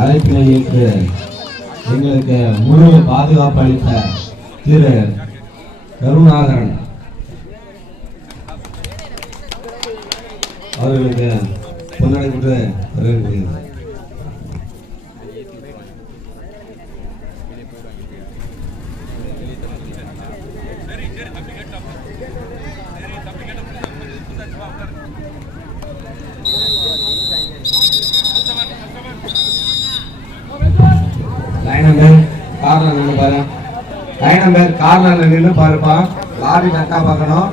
அழைப்பினை ஏற்று எங்களுக்கு முழு பாதுகாப்பு அளித்த திரு கருணாகரன் அவர்களுக்கு பொன்னடை கொண்டு வரவேற்கிறேன். கார்னர்ல நின்று பாருப்பா, லாரி கரெக்டா பார்க்கணும்.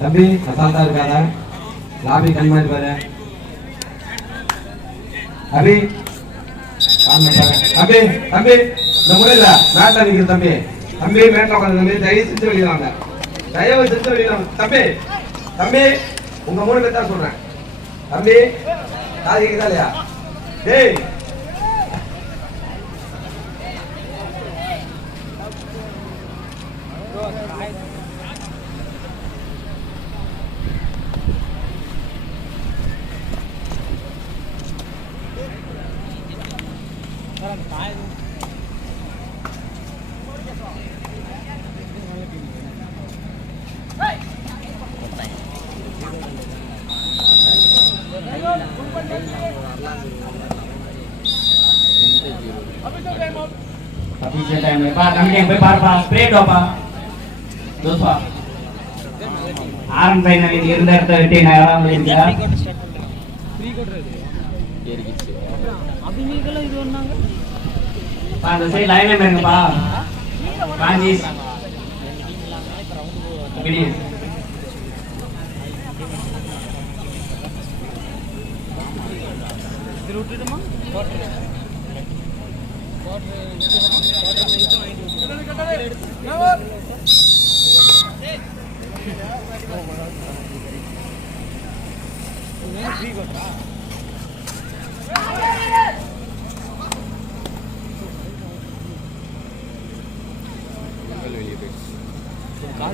தம்பி அசால்ட்டா இருக்காத, லாபி கண் மாதிரி பாரு. அபி தம்பி தம்பி இந்த முடியல மேட்ல நிக்கிற தம்பி, தம்பி மேட்ல உட்காந்து தம்பி, தயவு செஞ்சு வெளியிலாங்க, தயவு செஞ்சு வெளியிலாங்க தம்பி. தம்பி உங்க மூணு பேர் தான் சொல்றேன் தம்பி, காது கேக்குதா இல்லையா? டேய்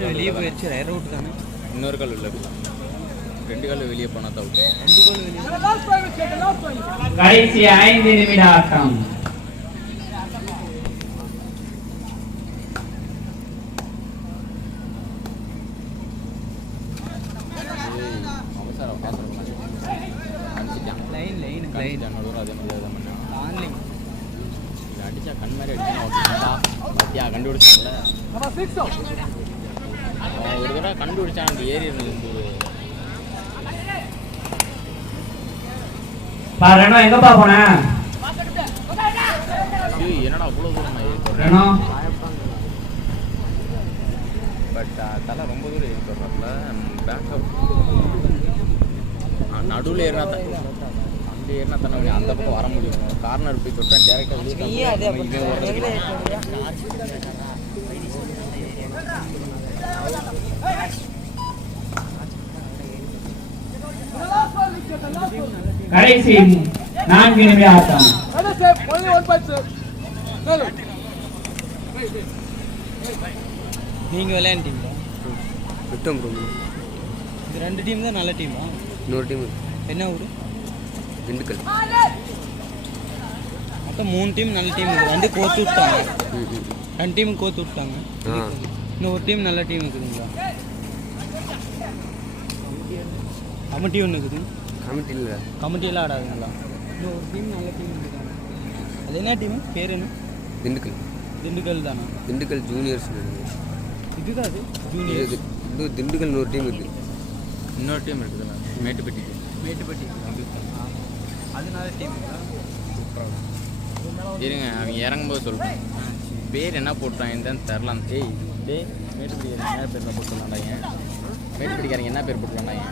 வெளியே போயிடுச்சு. ரவுட் தானே, இன்னொரு கால் இல்லை, ரெண்டு கால் வெளியே போனா தான் கடைசி 5 நிமிட ஆட்டம். அடிச்சா கண் மாதிரி அடிச்சா பத்தியா கண்டுபிடிச்சான்ல, ஒரு தடவை கண்டுபிடிச்சான் அந்த ஏரியில இருந்து. எங்கப்பா போன? என்னடா அவ்வளோ தூரம் பட் தலை ரொம்ப தூரம் ஏறி போடுறாப்புல. பேக்கப் நடுவில் ஏறினா அந்த ஏறினா தானே அந்த பக்கம் வர முடியும். கார்னர் போய் தொட்டேன் டேரெக்டாக கடைசி 4 நிமிட ஆட்டம். நீங்க விளையாண்டீங்களா? விட்டோம் ப்ரோ. இது 2 டீம் தான் நல்ல டீமா? இன்னொரு டீம் என்ன ஊர்? திண்டுக்கல். மொத்தம் 3 டீம் நல்ல டீம் இருக்குது. 2 கோத்து விட்டாங்க, 2 டீம் கோத்து விட்டாங்க. இன்னும் ஒரு டீம் நல்ல டீம் இருக்குதுங்களா? கமிட்டி ஒன்று இருக்குது. கமிட்டியில் ஆடாதுங்களா? இன்னும் ஒரு டீம் நல்ல டீம் இருக்குதாங்க. அது என்ன டீமு? பேர் என்ன? திண்டுக்கல் தானா? திண்டுக்கல் ஜூனியர்ஸ். இதுதான் அது ஜூனியர். இன்னும் திண்டுக்கல் இன்னொரு டீம் இருக்குது. இன்னொரு டீம் இருக்குதுண்ணா, மேட்டுப்பட்டி. அது நல்ல டீம் இருங்க, அவங்க இறங்கும்போது சொல்கிறேன். பேர் என்ன போட்டுறாங்கன்னு தெரிலாம். ஏய் டே மேட்டுப்பட்டிக்காரங்க என்ன பேர் போட்டு வந்தாங்க? மேட்டுப்பட்டிக்காரங்க என்ன பேர் போட்டு வந்தாங்க?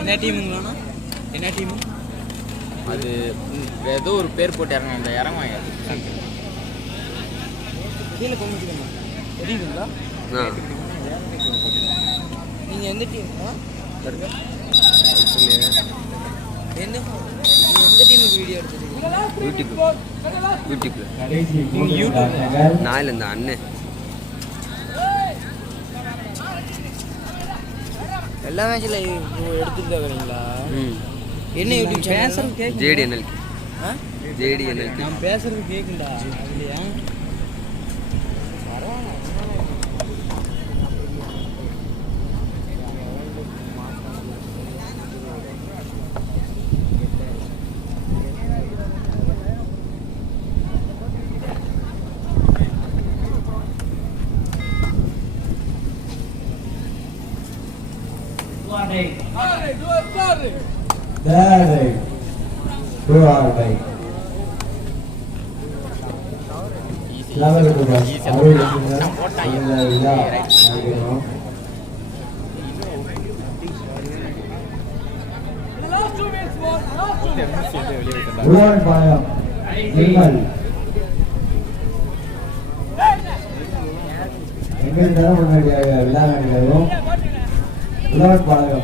என்ன டீமுங்களாண்ணா? என்ன டீமு அது? ஏதோ ஒரு பேர் போட்டு இறங்க இறங்குவாங்க. கீழே கொண்டுங்களா தெரியுதுங்களா? நீங்கள் எந்த டீம்? என்ன யூடியூப்ல கடைசி 3 நிமிட ஆட்டங்கள். நான் இல்லை இந்த அண்ணன் எல்லா மேட்ச்ல எடுத்துட்டு வரீங்களா? என்ன யூடியூப் சேனல்? JDNLK. JDNLK. நான் பேசுறது கேக்குண்டா அதுலயா?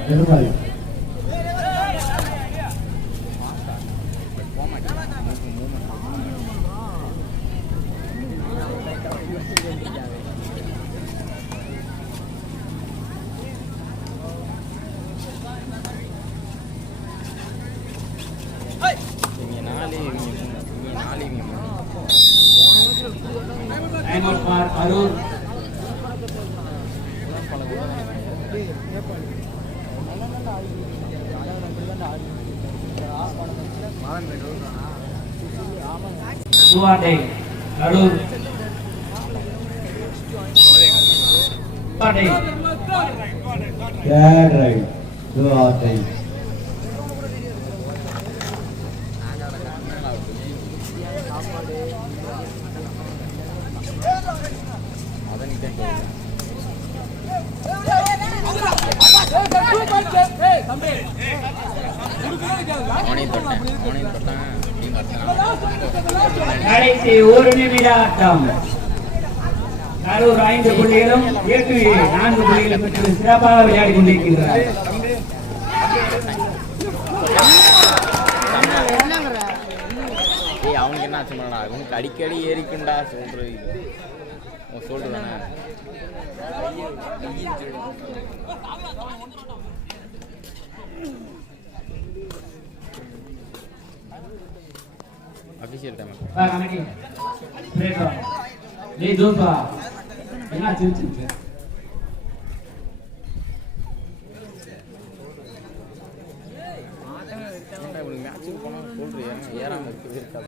திருமல் சுவாடை அரூர் சுவாடை கேரை சுவாடை கடைசி 1 நிமிட ஆட்டம். கரூர் 5 புள்ளிகளும் ஏற்று 4 புள்ளிகளும் பெற்று சிறப்பாக விளையாடி கொண்டிருக்கிறார். அவனுக்கு என்ன ஆச்சு மேடா? அவனுக்கு அடிக்கடி ஏறிக்குண்டா சொல்றது சொல்றதானே. அபிஷியல் டைம் கணக்கு பிரேக் நீ தூப்பா என்ன சிரிச்சு மேட்சுக்கு போனா சொல்றியா ஏறாம இருக்காது.